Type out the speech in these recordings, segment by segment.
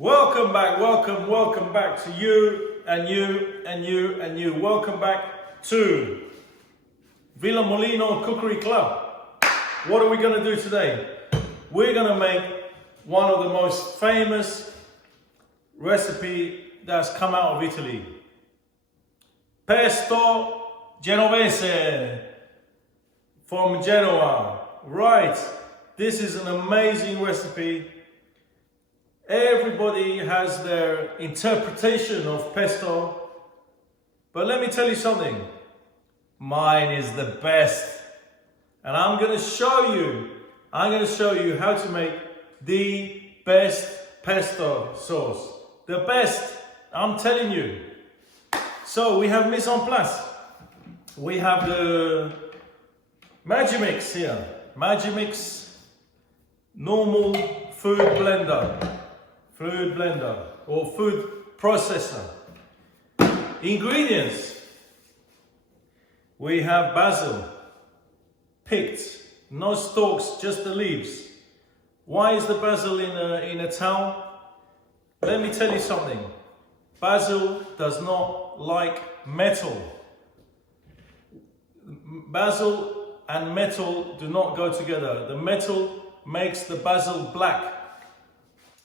Welcome back, welcome back to you and you and you and you. Welcome back to Villa Molino Cookery Club. What are we going to do today? We're going to make one of the most famous recipe that's come out of Italy. Pesto Genovese from Genoa. Right, this is an amazing recipe. Everybody has their interpretation of pesto, but let me tell you something. Mine is the best, and I'm going to show you how to make the best pesto sauce. The best, I'm telling you. So we have mise en place. We have the Magimix here. Magimix normal food blender or food processor. Ingredients. We have basil, picked, no stalks, just the leaves. Why is the basil in a towel? Let me tell you something. Basil does not like metal. Basil and metal do not go together. The metal makes the basil black.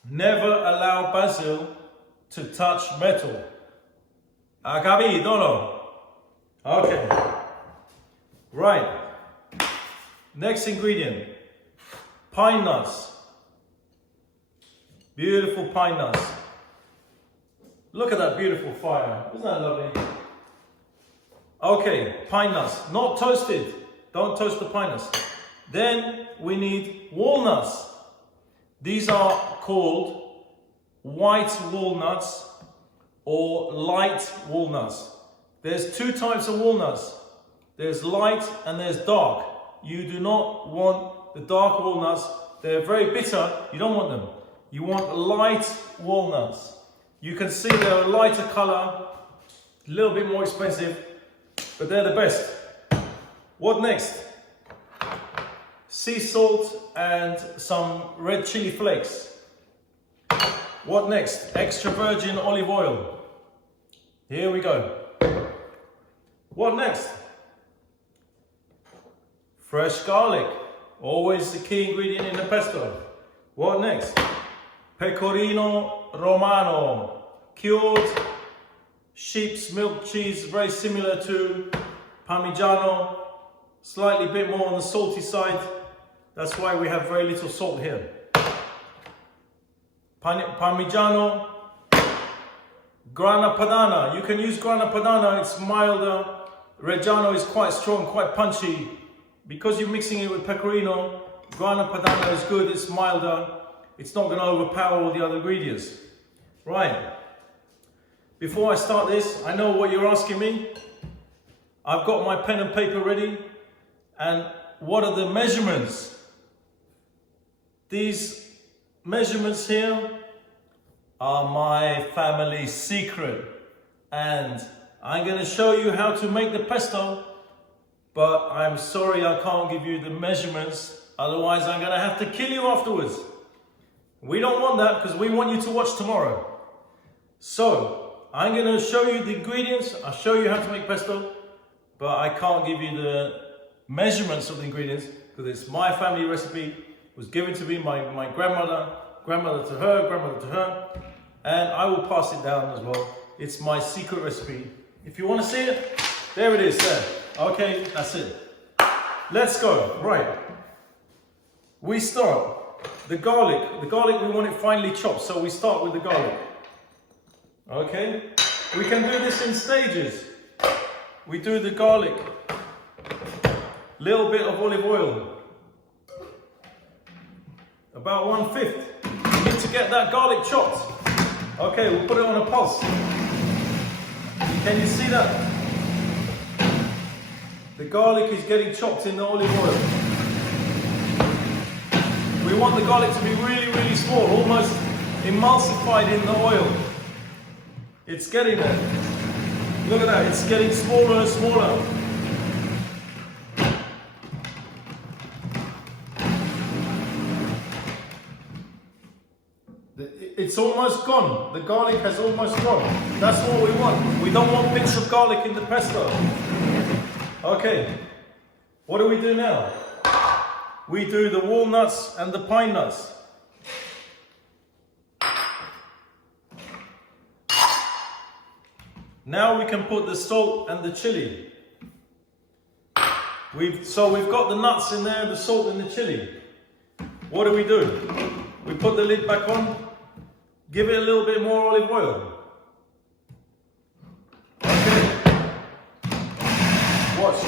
Never allow basil to touch metal. Ha capito, no? Okay. Right. Next ingredient. Pine nuts. Beautiful pine nuts. Look at that beautiful fire. Isn't that lovely? Okay, pine nuts. Not toasted. Don't toast the pine nuts. Then we need walnuts. These are called white walnuts or light walnuts. There's two types of walnuts. There's light and there's dark. You do not want the dark walnuts. They're very bitter. You don't want them. You want light walnuts. You can see they're a lighter color, a little bit more expensive, but they're the best. What next? Sea salt and some red chili flakes. What next? Extra virgin olive oil. Here we go. What next? Fresh garlic. Always the key ingredient in the pesto. What next? Pecorino Romano. Cured sheep's milk cheese, very similar to Parmigiano. Slightly bit more on the salty side. That's why we have very little salt here. Parmigiano, Grana Padano. You can use Grana Padano, it's milder. Reggiano is quite strong, quite punchy. Because you're mixing it with Pecorino, Grana Padano is good, it's milder. It's not going to overpower all the other ingredients. Right. Before I start this, I know what you're asking me. I've got my pen and paper ready. And what are the measurements? These measurements here are my family secret. And I'm going to show you how to make the pesto. But I'm sorry I can't give you the measurements. Otherwise I'm going to have to kill you afterwards. We don't want that because we want you to watch tomorrow. So I'm going to show you the ingredients. I'll show you how to make pesto. But I can't give you the measurements of the ingredients because it's my family recipe. It was given to me by my grandmother to her, and I will pass it down as well. It's my secret recipe. If you want to see it, there it is there. Okay, that's it. Let's go. Right. We start the garlic. The garlic, we want it finely chopped, so we start with the garlic. Okay? We can do this in stages. We do the garlic. Little bit of olive oil. About 1/5. You need to get that garlic chopped. Okay, we'll put it on a pulse. Can you see that? The garlic is getting chopped in the olive oil. We want the garlic to be really, really small, almost emulsified in the oil. It's getting there. Look at that, it's getting smaller and smaller. It's almost gone. The garlic has almost gone. That's what we want. We don't want bits of garlic in the pesto. Okay, what do we do now? We do the walnuts and the pine nuts. Now we can put the salt and the chili. We've got the nuts in there, the salt and the chili. What do? We put the lid back on, give it a little bit more olive oil. Okay. Watch.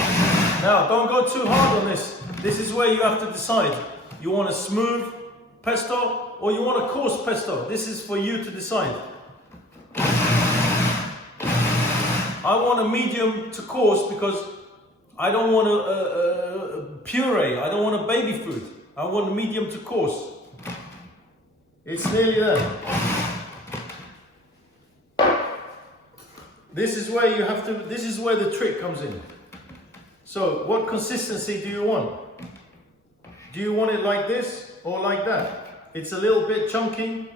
Now, don't go too hard on this. This is where you have to decide. You want a smooth pesto or you want a coarse pesto. This is for you to decide. I want a medium to coarse because I don't want a puree. I don't want a baby food. I want a medium to coarse. It's nearly there. This is where you have to, this is where the trick comes in. So, what consistency do you want? Do you want it like this or like that? It's a little bit chunky.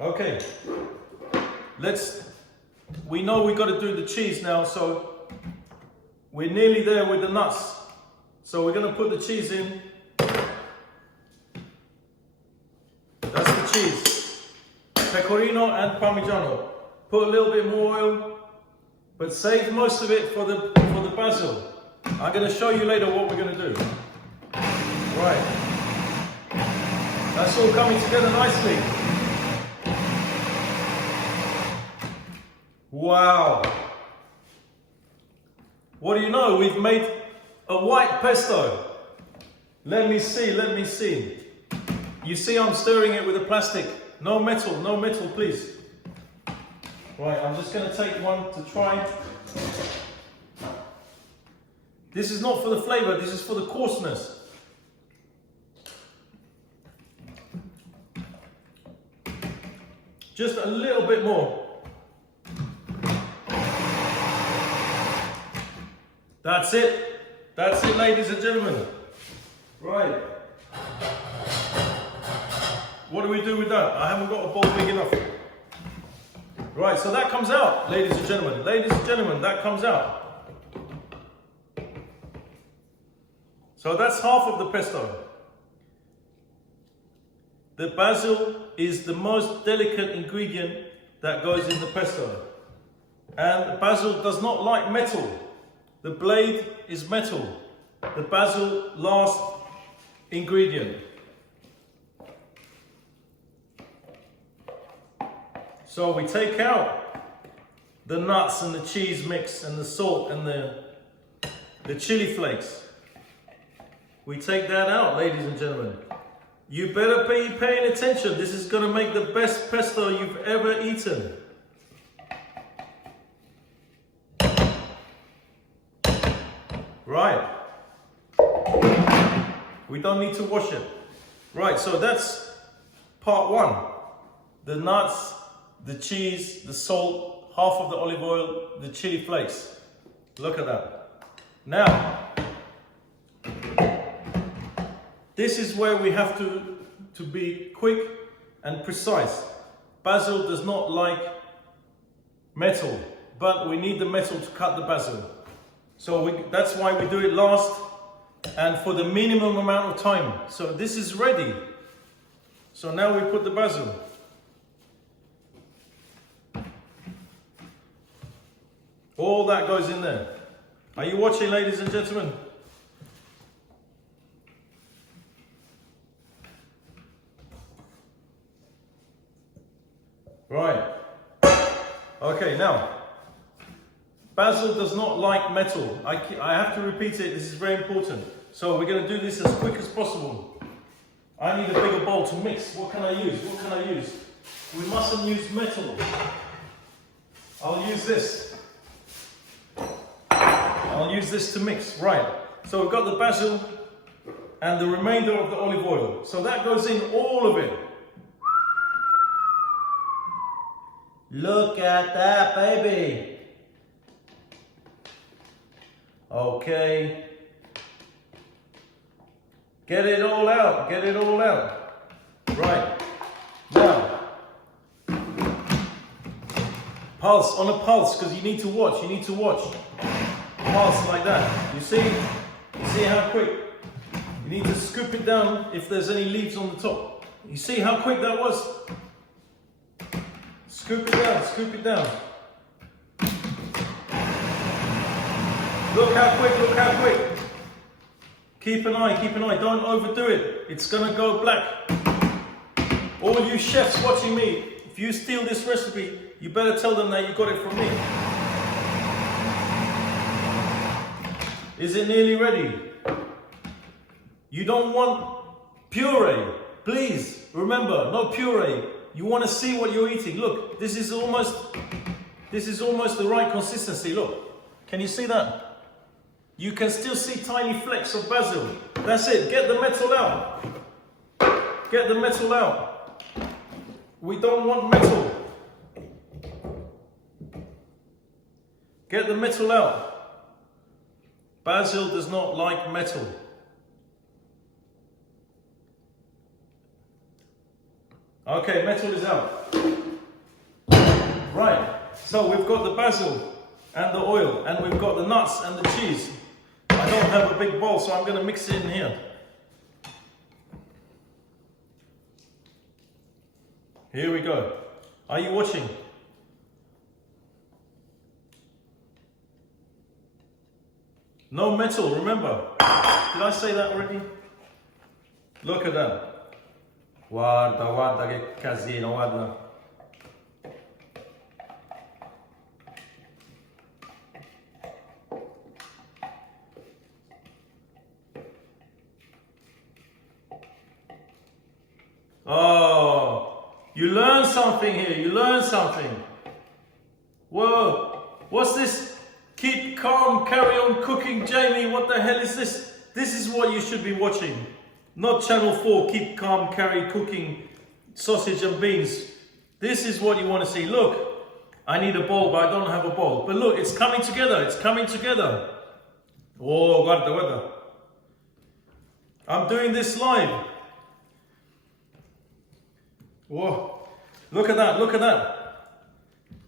Okay, we know we got to do the cheese now, so we're nearly there with the nuts. So we're going to put the cheese in. That's the cheese. Pecorino and Parmigiano. Put a little bit more oil, but save most of it for the basil. I'm going to show you later what we're going to do. Right. That's all coming together nicely. Wow. What do you know? We've made a white pesto. Let me see. You see I'm stirring it with a plastic. No metal, please. Right, I'm just going to take one to try. This is not for the flavor, this is for the coarseness. Just a little bit more. That's it, ladies and gentlemen. Right. What do we do with that? I haven't got a bowl big enough. Right, so that comes out, ladies and gentlemen. Ladies and gentlemen, that comes out. So that's half of the pesto. The basil is the most delicate ingredient that goes in the pesto. And basil does not like metal. The blade is metal. The basil, last ingredient. So we take out the nuts and the cheese mix and the salt and the chili flakes. We take that out, ladies and gentlemen. You better be paying attention. This is going to make the best pesto you've ever eaten. Right. We don't need to wash it. Right, so that's part one. The nuts, the cheese, the salt, half of the olive oil, the chili flakes. Look at that. Now, this is where we have to be quick and precise. Basil does not like metal, but we need the metal to cut the basil. So that's why we do it last and for the minimum amount of time. So this is ready. So now we put the basil. All that goes in there. Are you watching, ladies and gentlemen? Right. Okay, now. Basil does not like metal. I have to repeat it, this is very important. So we're going to do this as quick as possible. I need a bigger bowl to mix. What can I use? We mustn't use metal. I'll use this. I'll use this to mix. Right. So we've got the basil and the remainder of the olive oil. So that goes in, all of it. Look at that, baby. Okay. Get it all out, get it all out. Right, now, pulse, on a pulse, because you need to watch, Pulse like that, you see how quick? You need to scoop it down if there's any leaves on the top. You see how quick that was? Scoop it down. Look how quick. Keep an eye, don't overdo it. It's gonna go black. All you chefs watching me, if you steal this recipe, you better tell them that you got it from me. Is it nearly ready? You don't want puree. Please, remember, no puree. You want to see what you're eating. Look, this is almost the right consistency. Look, can you see that? You can still see tiny flecks of basil. That's it, get the metal out. Get the metal out. We don't want metal. Get the metal out. Basil does not like metal. Okay, metal is out. Right, so we've got the basil and the oil, and we've got the nuts and the cheese. I don't have a big bowl, so I'm going to mix it in here. Here we go. Are you watching? No metal, remember. Did I say that already? Look at that. Guarda che casino, guarda. Oh, you learn something here, you learn something. Whoa, what's this? Keep calm, carry on cooking, Jamie, what the hell is this? This is what you should be watching. Not Channel 4, keep calm, carry cooking, sausage and beans. This is what you want to see. Look, I need a bowl, but I don't have a bowl. But look, it's coming together, it's coming together. Oh, guarda. I'm doing this live. Whoa, look at that.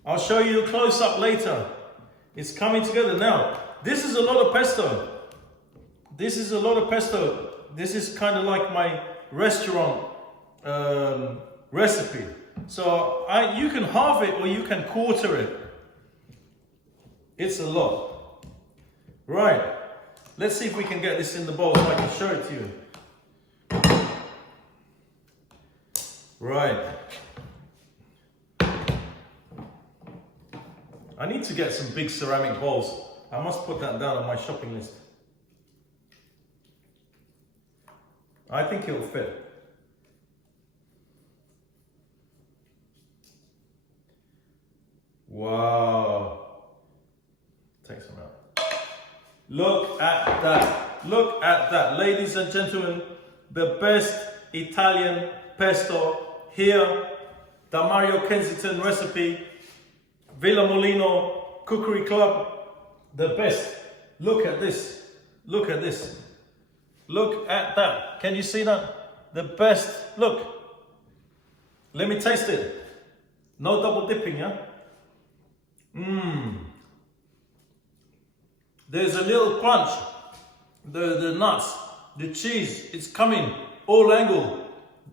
I'll show you a close-up later. It's coming together now. This is a lot of pesto. This is kind of like my restaurant recipe. So you can halve it or you can quarter it. It's a lot. Right, let's see if we can get this in the bowl so I can show it to you. Right. I need to get some big ceramic bowls. I must put that down on my shopping list. I think it'll fit. Wow. Take some out. Look at that. Look at that. Ladies and gentlemen, the best Italian pesto here. The Mario Kensington recipe. Villa Molino Cookery Club. The best. Look at this. Look at this. Look at that. Can you see that? The best. Look. Let me taste it. No double dipping, yeah? There's a little crunch. The nuts, the cheese, it's coming. All angle.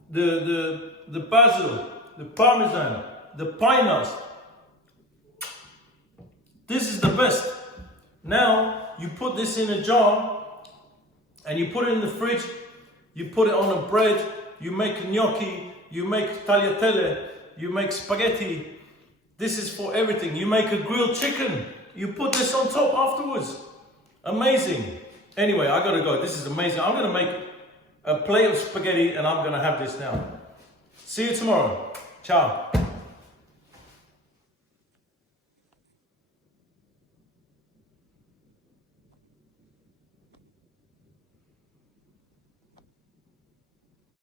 The basil, the parmesan, the pine nuts. This is the best. Now, you put this in a jar and you put it in the fridge, you put it on a bread, you make gnocchi, you make tagliatelle, you make spaghetti. This is for everything. You make a grilled chicken, you put this on top afterwards. Amazing. Anyway, I gotta go. This is amazing. I'm gonna make a plate of spaghetti and I'm gonna have this now. See you tomorrow. Ciao.